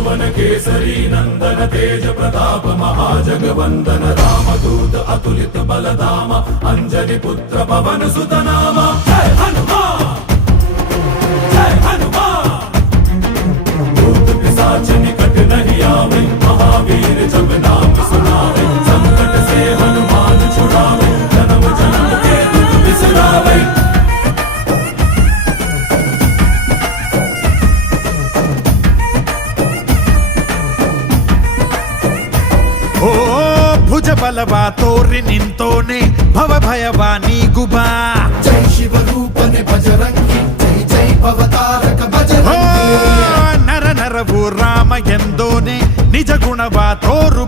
त्रिभुवन केसरी नंदन तेज प्रताप महाजगवंदन रामदूत अतुलित बलधाम अंजनी पुत्र पवन सुत नाम जय हनुमान जय हनुमान भूत पिशाच निकट नहीं आवे महावीर जब नाम सुनावे संकट से हनुमान छुड़ावे जन्म जन्म के दुख बिसरावे ಓ ಭುಜ ಬಲವ ತೋರಿ ನಿಂತೋನೆ ಭವ ಭಯವ ನೀಗುಬಾ ಜೈ ಶಿವ ರೂಪನೆ ಬಜರಂಗಿ ಜೈ ಜೈ ಭವತಾರಕ ಬಜರಂಗಿ ನರ ನರವು ರಾಮ ಎಂದೋನೆ ನಿಜ ಗುಣವ ತೋರು